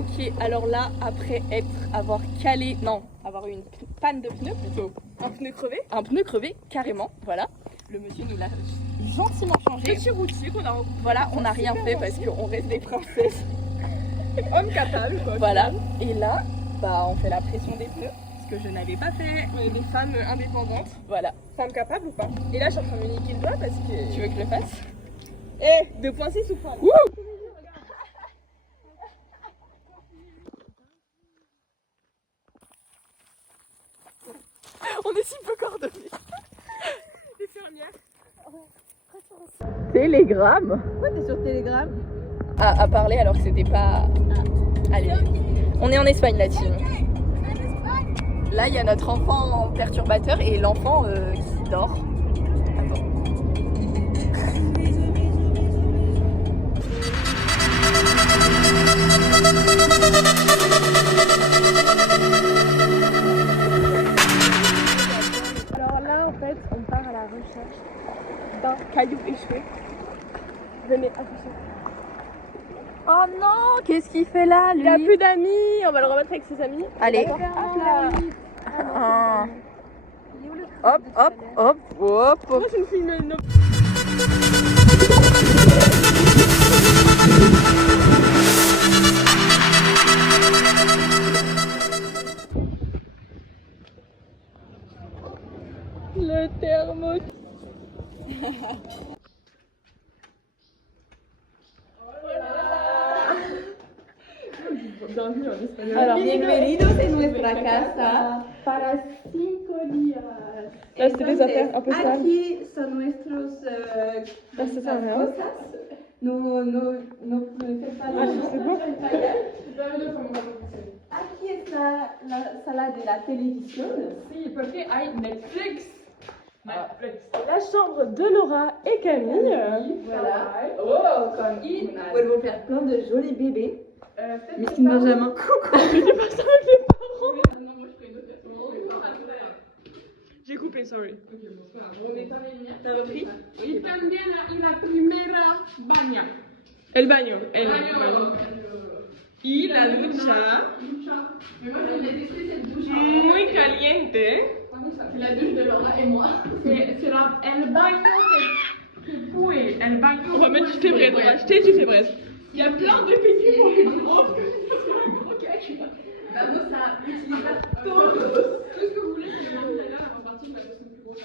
Ok, alors là, après avoir eu une panne de pneu plutôt, un pneu crevé, carrément, voilà. Le monsieur nous l'a gentiment changé. Petit routier qu'on a rencontré. Voilà, on n'a rien fait parce qu'on reste des princesses. Homme capable, quoi. Voilà, et là, bah on fait la pression des pneus, ce que je n'avais pas fait. On est des femmes indépendantes. Voilà. Femmes capables ou pas? Et là, je suis en train de me niquer le doigt parce que. Tu veux que je le fasse? Eh, 2.6 ou pas? Wouh! On est si peu coordonnés. Les fermières. Télégramme. Pourquoi t'es sur Telegram? À parler alors que c'était pas... Allez, on est en Espagne la team. Là il y a notre enfant perturbateur et l'enfant qui dort. Attends. Alors là, en fait, on part à la recherche d'un caillou échoué. Venez, afficher. Oh non, qu'est-ce qu'il fait là lui? Il a plus d'amis, on va le remettre avec ses amis. Allez. Hop là. Ah. Hop, hop, hop, hop, hop. Moi, je me filme une... Le thermos. Bienvenue en espagnol. Alors, Bienvenidos en nuestra casa. Para 5 días. Là, c'était des Entonces, affaires un peu sales. aquí son nuestros Là, c'est ça, rien. cosas. No me fais pas Ah, c'est bon. Aquí está la sala de la televisión. Sí, porque hay Netflix. La chambre de Nora et Camille. Voilà. Oh, comme Y podemos faire plein de jolis bébés. Miss Benjamin. J'ai coupé, sorry. T'as repris? Y también la primera baña. El baño. Baño. Y la ducha. Mais moi, j'ai détesté cette douche. Muy caliente. C'est la douche de Laura et moi. C'est el baño que fue. El baño. On va mettre du fébreze, on va acheter du fébreze. Il y a plein de petits pour les gros. Vamos a utilizar todos. Tout ce que vous voulez, c'est même tout à l'heure, en partie, je vais passer plus gros.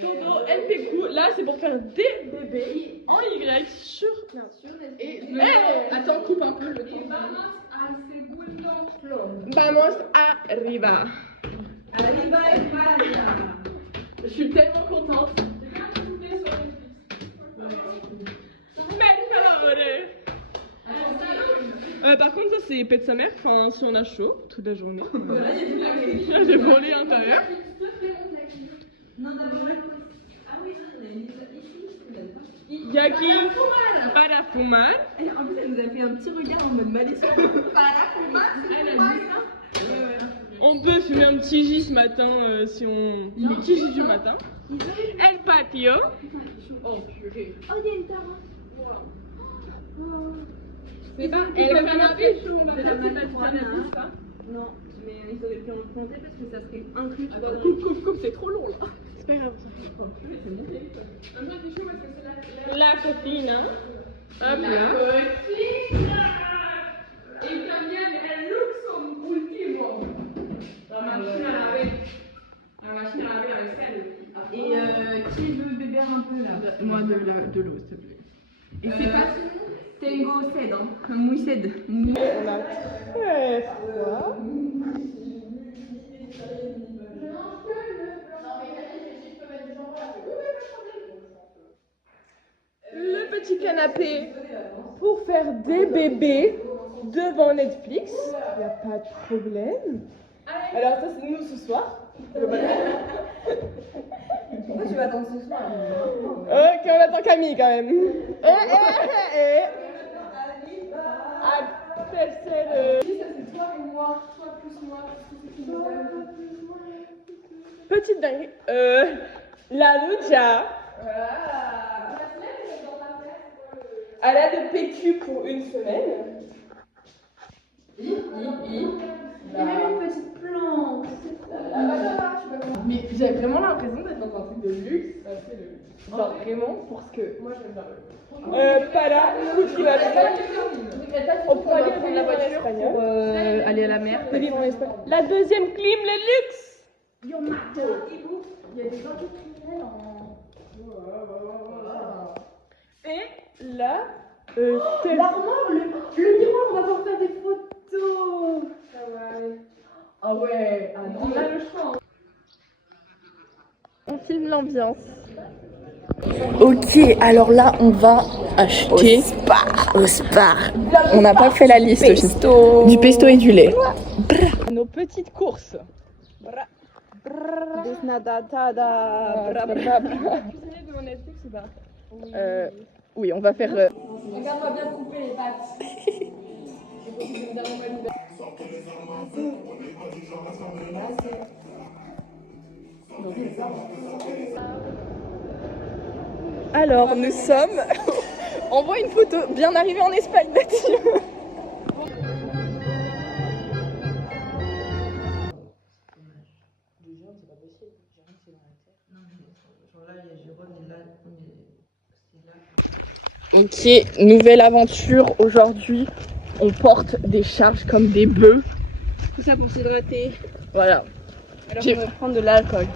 Todo LPQ, là c'est pour faire des bébés en Y sur. Bien sûr. Et Attends, coupe un peu le Et vamos al segundo floor. Vamos arriba. Arriba España. Je suis tellement contente. J'ai bien écouté sur Netflix. Par contre, ça c'est pète sa mère, enfin si on a chaud toute la journée. Il y a des volets à l'intérieur. Non, d'abord. Ah oui, Il y a qui para fumar. En plus, elle nous a fait un petit regard en mode malicieux. On peut fumer un petit J ce matin si on. Le petit J du matin. El patio. Oh, purée. Oh, il y a une tarte. C'est pas El canapé. C'est la matin, ça. Non, mais ils auraient pu en compter parce que ça serait inclus. Coupe, c'est trop long là. C'est pas grave. La cocina. Hop là. Y también el luxo último. La machine à laver. La machine à laver avec sel. Et qui veut bébé un peu là? Moi de l'eau s'il te plaît. Et c'est facile. Tengo sed, hein. Muy sed. On a très froid. Le petit canapé pour faire des bébés devant Netflix. Il n'y a pas de problème. Alors ça c'est nous ce soir. Pourquoi tu vas dans ce soir? Ok, on attend Camille quand même. Après c'est le... Ça c'est toi et moi, toi plus moi. Petite dinguerie. La lucha. Elle a le PQ pour une semaine. Il y a même une petite plante. Mais j'avais vraiment l'impression d'être dans un truc de luxe. Genre vraiment pour ce que. Moi j'aime bien. Pas là, coup qui va on pourrait aller prendre la voiture pour aller à la mer. La deuxième clim, le luxe. Il y a des gens qui criminels en. Et là, L'armoire, le miroir, on va pouvoir faire des photos. ah ouais, on a le choix. On filme l'ambiance. Ok, alors là, on va acheter au Spar. On n'a pas fait la liste. Du pesto et du lait. Nos petites courses. Oui, on va faire. Regarde-moi bien couper les pattes. Alors, nous sommes. On voit une photo bien arrivée en Espagne, Mathieu. Ok, nouvelle aventure aujourd'hui. On porte des charges comme des bœufs. Tout ça pour s'hydrater. Voilà. Alors on va prendre de l'alcool.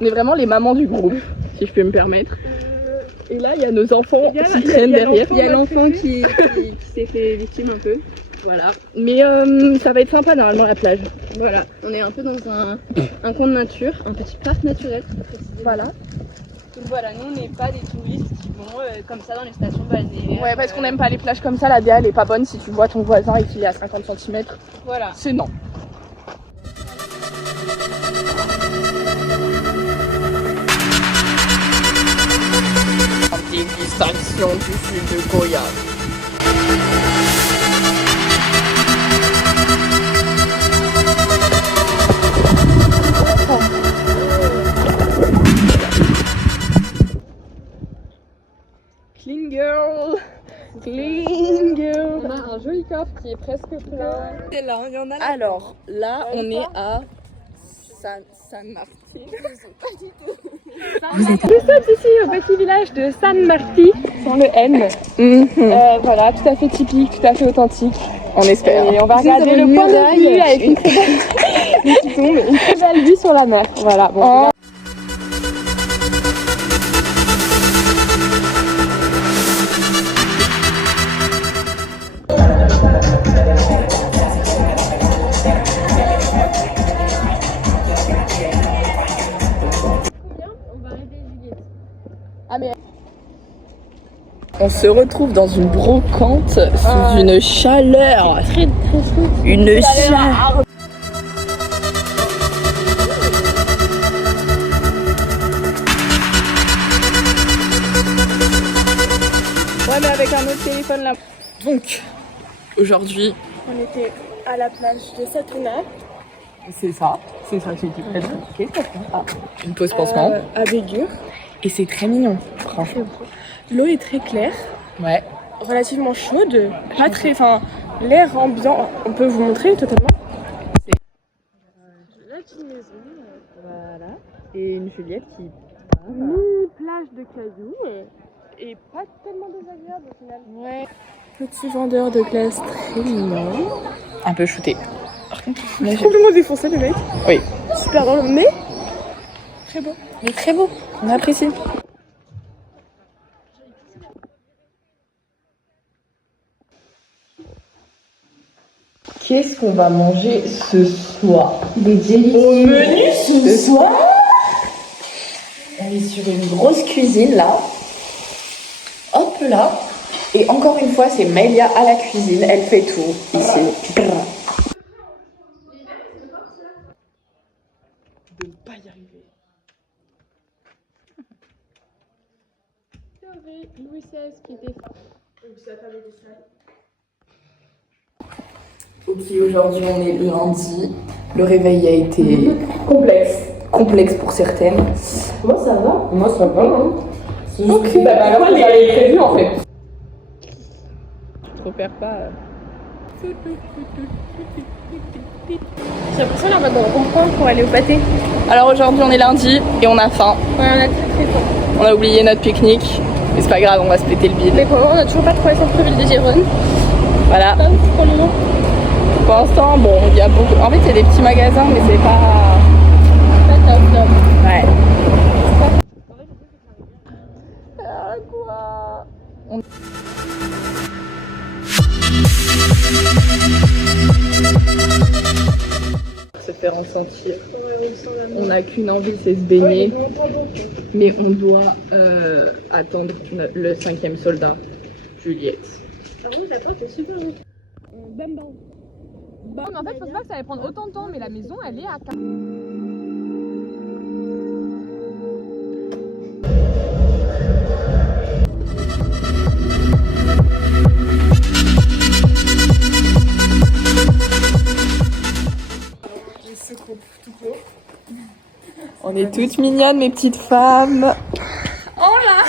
On est vraiment les mamans du groupe, si je peux me permettre. Et là, il y a nos enfants qui traînent derrière. Il y a l'enfant qui s'est fait victime un peu. Voilà. Mais ça va être sympa normalement la plage. Voilà, on est un peu dans un coin de nature, un petit parc naturel. Voilà. Donc voilà, nous on n'est pas des touristes qui vont comme ça dans les stations balnéaires. Ouais, parce qu'on n'aime pas les plages comme ça. La DA elle est pas bonne si tu vois ton voisin et qu'il est à 50 cm. Voilà. C'est non. Dégustation du jus de goyave. Clean girl, clean girl. On a un joli coffre qui est presque plein. Et là, il y en a là. Alors, là, on est à San Martín. Nous sommes ici au petit village de San Martí, sans le N. Voilà, tout à fait typique, tout à fait authentique. On espère. Et on va regarder le point de vue avec une très belle vue sur la mer. Voilà. Bon, On se retrouve dans une brocante sous une chaleur. très chaud. Une chaleur. Ouais, mais avec un autre téléphone là. Donc, aujourd'hui, On était à la plage de Satuna, c'est ça qui est une pause pansement. à Bégur. Et c'est très mignon, franchement. L'eau est très claire, Ouais. relativement chaude, pas très, enfin, l'air ambiant. On peut vous montrer totalement. La petite maison, Voilà. Et une Juliette qui. mini plage de cailloux et pas tellement désagréable au final. Ouais. Petit vendeur de glace très mignon. Un peu shooté. Complètement défoncé le mec. Oui. Super drôle, mais Très beau. Il est très beau. On apprécie. Qu'est-ce qu'on va manger ce soir? Des délicieux. Au menu ce soir, on est sur une grosse cuisine là. Hop là. Et encore une fois, c'est Melia à la cuisine. Elle fait tout ici. Brrr. De ne pas y arriver. Louis XVI qui était Ok, aujourd'hui on est lundi. Le réveil a été complexe pour certaines. Moi ça va. Moi ça va. Hein. C'est juste Ok. que alors que j'avais prévu en fait. Tu te repères pas. J'ai l'impression qu'on va dans le rond-point pour aller au pâté. Alors aujourd'hui on est lundi et on a faim. Ouais, on a très faim. On a oublié notre pique-nique. Mais c'est pas grave, on va se péter le bide. Mais pour le moment, on a toujours pas trouvé le centre-ville de Gérone. Voilà. Pas ouf pour le moment. Pour l'instant, bon, il y a beaucoup. En fait, il y a des petits magasins, mais c'est pas. Pas top, top. Ouais. Ah, quoi Se faire ressentir. On n'a qu'une envie, c'est se baigner. Mais on doit attendre le 5e soldat, Juliette. Ah oui, la porte est super haute. Mais en fait, je pense pas que ça allait prendre autant de temps, mais la maison, elle est à 4. On est toutes mignonnes, mes petites femmes. Oh là.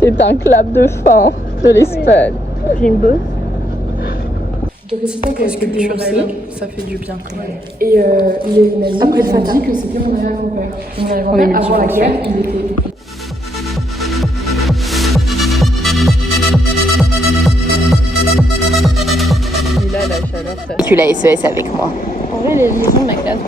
C'est un clap de fin de l'Espagne. J'ai une bosse. Parce que culturel, ça fait du bien quand même. Et les nazis Après le ont Fatah. dit que c'était mon arrière-grand-père. Mon On est arrière-grand-père, avant la multifonctionnel. guerre, il était... Et là, la chaleur, ça. Tu la SES avec moi. En vrai, les maisons de ma classe.